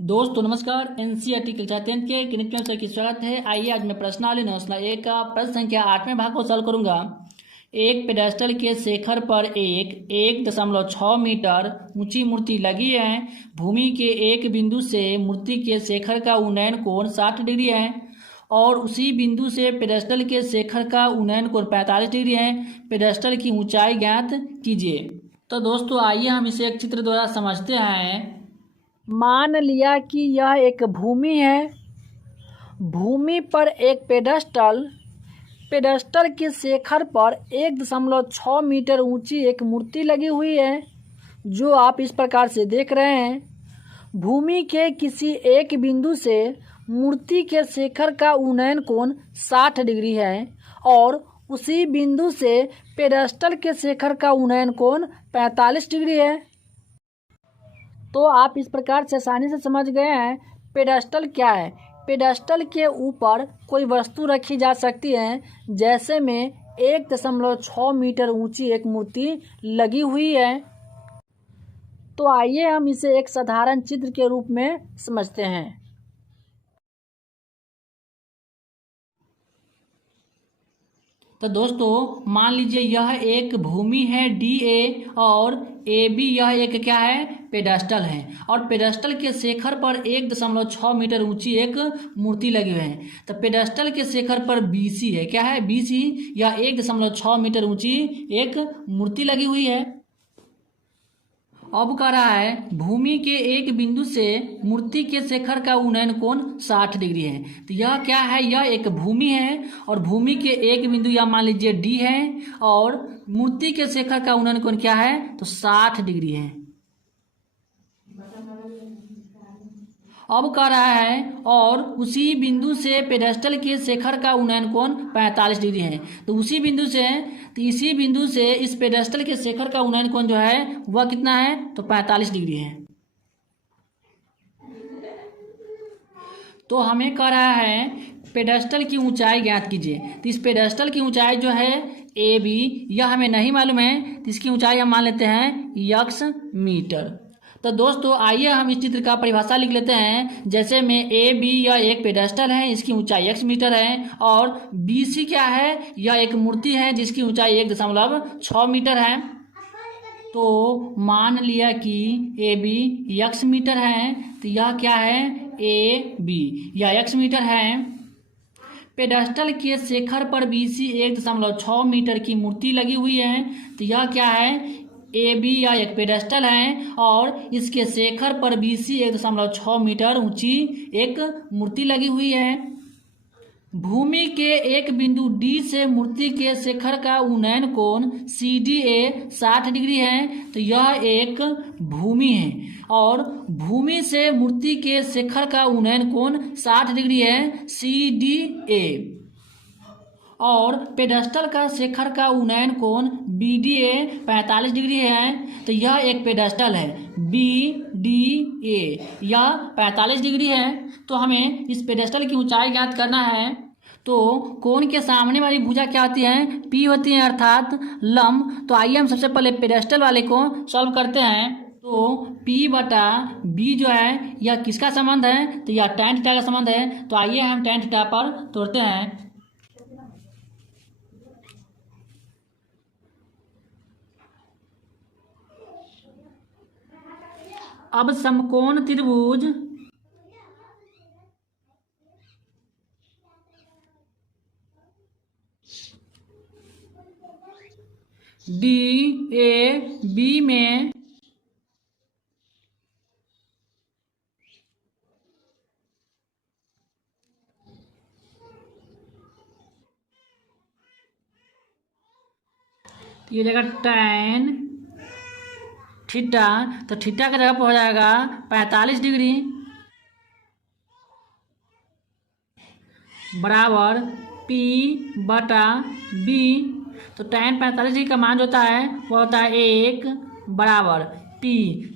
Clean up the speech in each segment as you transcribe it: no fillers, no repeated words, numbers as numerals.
दोस्तों नमस्कार। एनसीईआरटी कक्षा 10 के गणित में की स्वागत है। आइए आज मैं प्रश्नावली नमस्ला 1 का प्रश्न संख्या 8वें भाग को सॉल्व करूंगा। एक पेडेस्टल के शिखर पर एक 1.6 मीटर ऊंची मूर्ति लगी है। भूमि के एक बिंदु से मूर्ति के शिखर का उन्नयन कोण 60 डिग्री है और उसी बिंदु से पेडेस्टल के शिखर का उन्नयन कोण 45 डिग्री है। पेडेस्टल की ऊंचाई ज्ञात कीजिए। तो दोस्तों आइए हम इसे एक चित्र द्वारा समझते हैं। मान लिया कि यह एक भूमि है। भूमि पर एक पेडेस्टल के शिखर पर 1.6 मीटर ऊंची एक मूर्ति लगी हुई है, जो आप इस प्रकार से देख रहे हैं। भूमि के किसी एक बिंदु से मूर्ति के शिखर का उन्नयन कोण 60 डिग्री है और उसी बिंदु से पेडेस्टल के शिखर का उन्नयन कोण 45 डिग्री है। तो आप इस प्रकार से आसानी से समझ गए हैं पेडेस्टल क्या है। पेडेस्टल के ऊपर कोई वस्तु रखी जा सकती है, जैसे में 1.6 मीटर ऊंची एक मूर्ति लगी हुई है। तो आइए हम इसे एक साधारण चित्र के रूप में समझते हैं। तो दोस्तों मान लीजिए यह एक भूमि है DA और AB, यह एक क्या है, पेडेस्टल है और पेडेस्टल के शिखर पर 1.6 मीटर ऊंची एक मूर्ति लगी हुई है। तो पेडेस्टल के शिखर पर BC है, क्या है, BC, यह 1.6 मीटर ऊंची एक मूर्ति लगी हुई है। अब कह रहा है भूमि के एक बिंदु से मूर्ति के शिखर का उन्नयन कोण 60 डिग्री है। तो यह क्या है, यह एक भूमि है और भूमि के एक बिंदु या मान लीजिए D है और मूर्ति के शिखर का उन्नयन कोण क्या है, तो 60 डिग्री है। अब कह रहा है और उसी बिंदु से पेडेस्टल के शिखर का उन्नयन कोण 45 डिग्री है। तो इसी बिंदु से इस पेडेस्टल के शिखर का उन्नयन कोण जो है वह कितना है, तो 45 डिग्री है। तो हमें कह रहा है पेडेस्टल की ऊंचाई ज्ञात कीजिए। तो इस पेडेस्टल की ऊंचाई जो है AB, यह हमें नहीं मालूम है, तो इसकी ऊंचाई हम मान लेते हैं x मीटर। तो दोस्तों आइए हम इस चित्र का परिभाषा लिख लेते हैं। जैसे में AB यह एक पेडेस्टल है, इसकी ऊंचाई x मीटर है और BC क्या है, यह एक मूर्ति है जिसकी ऊंचाई 1.6 मीटर है। तो मान लिया कि AB x मीटर है, तो यह क्या है, AB यह x मीटर है। पेडेस्टल के शिखर पर BC 1.6 मीटर की मूर्ति लगी हुई है, तो यह क्या है, AB या एक पेडेस्टल है और इसके शिखर पर BC 1.6 मीटर ऊंची एक मूर्ति लगी हुई है। भूमि के एक बिंदु D से मूर्ति के शिखर का उन्नयन कोण CDA 60 डिग्री है। तो यह एक भूमि है और भूमि से मूर्ति के शिखर का उन्नयन कोण 60 डिग्री है, CDA, और पेडेस्टल का शिखर का उन्नयन कोण BDA 45 डिग्री है। तो यह एक पेडेस्टल है BDA, यह 45 डिग्री है। तो हमें इस पेडेस्टल की ऊंचाई ज्ञात करना है। तो कोण के सामने वाली भुजा क्या होती है, P होती है, अर्थात लंब। तो आइए हम सबसे पहले पेडेस्टल वाले को सॉल्व करते हैं। तो P/B जो है यह किसका संबंध है, तो यह tan थीटा का संबंध है। तो आइए हम tan थीटा पर तोड़ते हैं। अब समकोण त्रिभुज DAB में ये रहेगा tan थीटा, तो थीटा का जगह पर हो जाएगा 45 डिग्री बराबर P/B। तो tan 45 डिग्री का मान जो होता है वो होता है 1 बराबर P।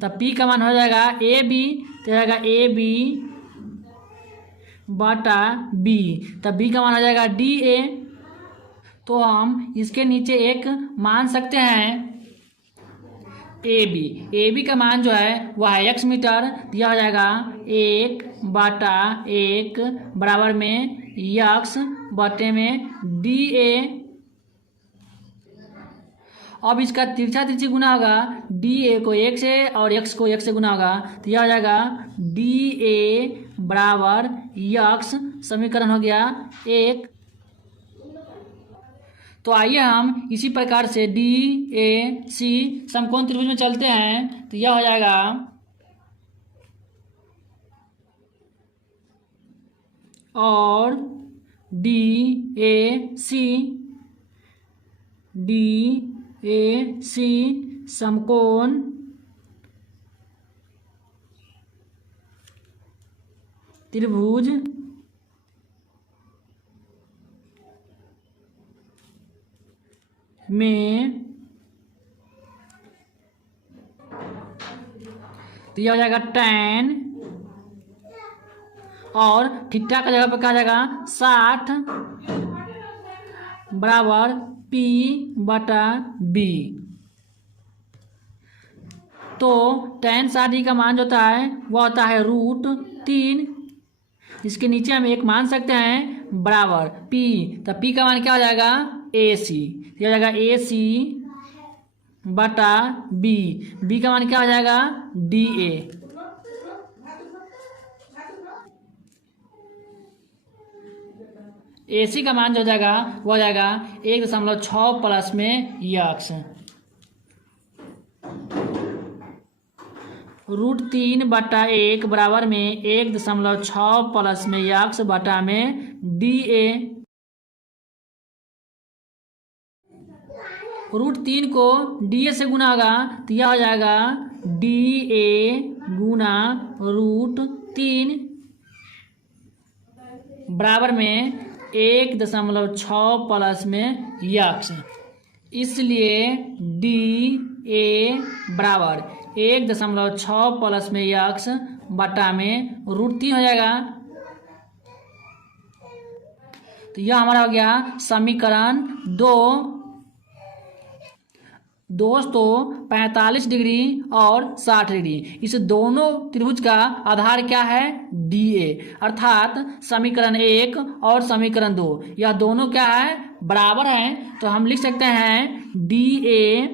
तो P का मान हो जाएगा AB, तो जाएगा AB/B। तो B का मान हो जाएगा DA। तो हम इसके नीचे एक मान सकते हैं ए बी का मान जो है वह है x मीटर, यह हो जाएगा 1/1 बराबर में x बटे में DA। अब इसका तिरछा तिरछी गुना होगा, DA को 1 से और x को 1 से गुना होगा, तो यह हो जाएगा DA बराबर x, समीकरण हो गया 1। तो आइए हम इसी प्रकार से DAC समकोण त्रिभुज में चलते हैं, तो यह हो जाएगा और DAC समकोण त्रिभुज में, तो यह हो जाएगा tan और थीटा का जगह पर क्या जाएगा 60 बराबर P/B। तो tan 60 का मान जो होता है वह होता है √3। इसके नीचे हम एक मान सकते हैं बराबर P, तो P का मान क्या हो जाएगा AC, यह हो जाएगा AC/B। B का मान क्या हो जाएगा DA। AC का मान जो हो जाएगा वो हो जाएगा 1.6 प्लस में x, √3/1 बराबर में 1.6 प्लस में x बटा में DA। √3 को DA से गुना होगा, तो यह हो जाएगा DA गुना √3 बराबर में 1.6 प्लस में x। इसलिए DA बराबर 1.6 प्लस में x बटा में √3 हो जाएगा। तो यह हमारा हो गया समीकरण 2। दोस्तों 45 डिग्री और 60 डिग्री, इस दोनों त्रिभुज का आधार क्या है DA, अर्थात समीकरण 1 और समीकरण 2 यह दोनों क्या है बराबर हैं। तो हम लिख सकते हैं DA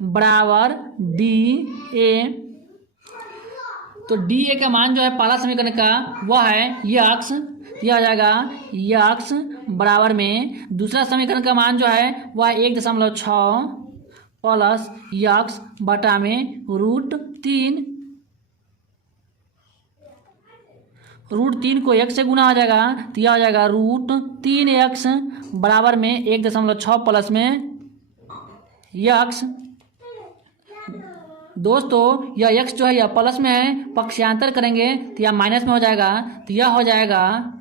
बराबर DA। तो DA का मान जो है पहला समीकरण का वह है x, यह आ जाएगा x बराबर में दूसरा समीकरण का मान जो है वह 1.6 प्लस x बटा में √3। √3 को 1 से गुना हो जाएगा, तो यह हो जाएगा √3x बराबर में 1.6 प्लस में x। दोस्तों यह x जो है यह प्लस में है, पक्षांतर करेंगे तो यह माइनस में हो जाएगा, तो यह हो जाएगा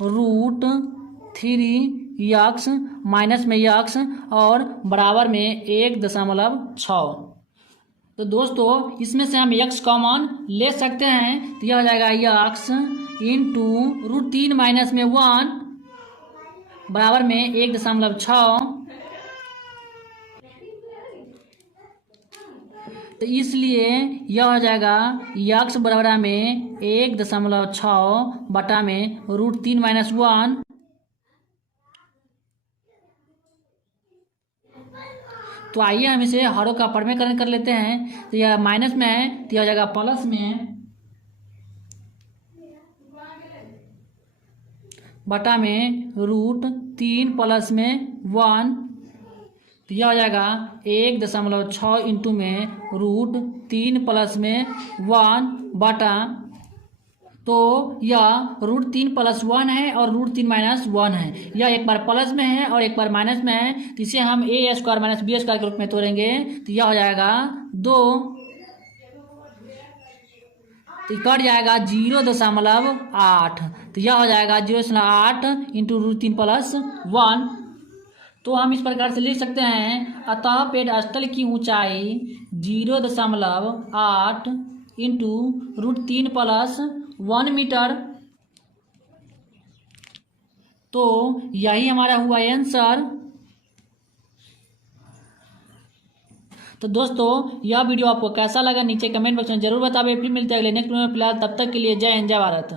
√3x माइनस में x और बराबर में 1.6। तो दोस्तों इसमें से हम x कॉमन ले सकते हैं, तो यह हो जाएगा x इंटू √3 माइनस में 1 बराबर में 1.6। तो इसलिए यह हो जाएगा x बराबर में 1.6 बटा में √3 माइनस 1। तो आइए हम इसे हरों का परमेकरण कर लेते हैं। तो यह माइनस में है, तो यह हो जाएगा प्लस में बटा में √3 प्लस में 1, तो यह हो जाएगा 1.6 इंटू में √3 प्लस में 1 बटा, तो यह √3 प्लस 1 है और √3 माइनस 1 है। यह एक बार प्लस में है और एक बार माइनस में है, तो इसे हम a² माइनस b² के रूप में तोड़ेंगे, तो यह हो जाएगा 2, तो कट जाएगा 0.8, तो यह हो जाएगा 0.8 इंटू √3 प्लस 1। तो हम इस प्रकार से लिख सकते हैं, अतः पेडस्टल की ऊंचाई 0.8 इंटू √3 प्लस 1 मीटर। तो यही हमारा हुआ आंसर। तो दोस्तों यह वीडियो आपको कैसा लगा नीचे कमेंट बॉक्स में जरूर बताइए। फिर मिलते हैं अगले नेक्स्ट वीडियो में। फिलहाल तब तक के लिए जय हिंद जय भारत।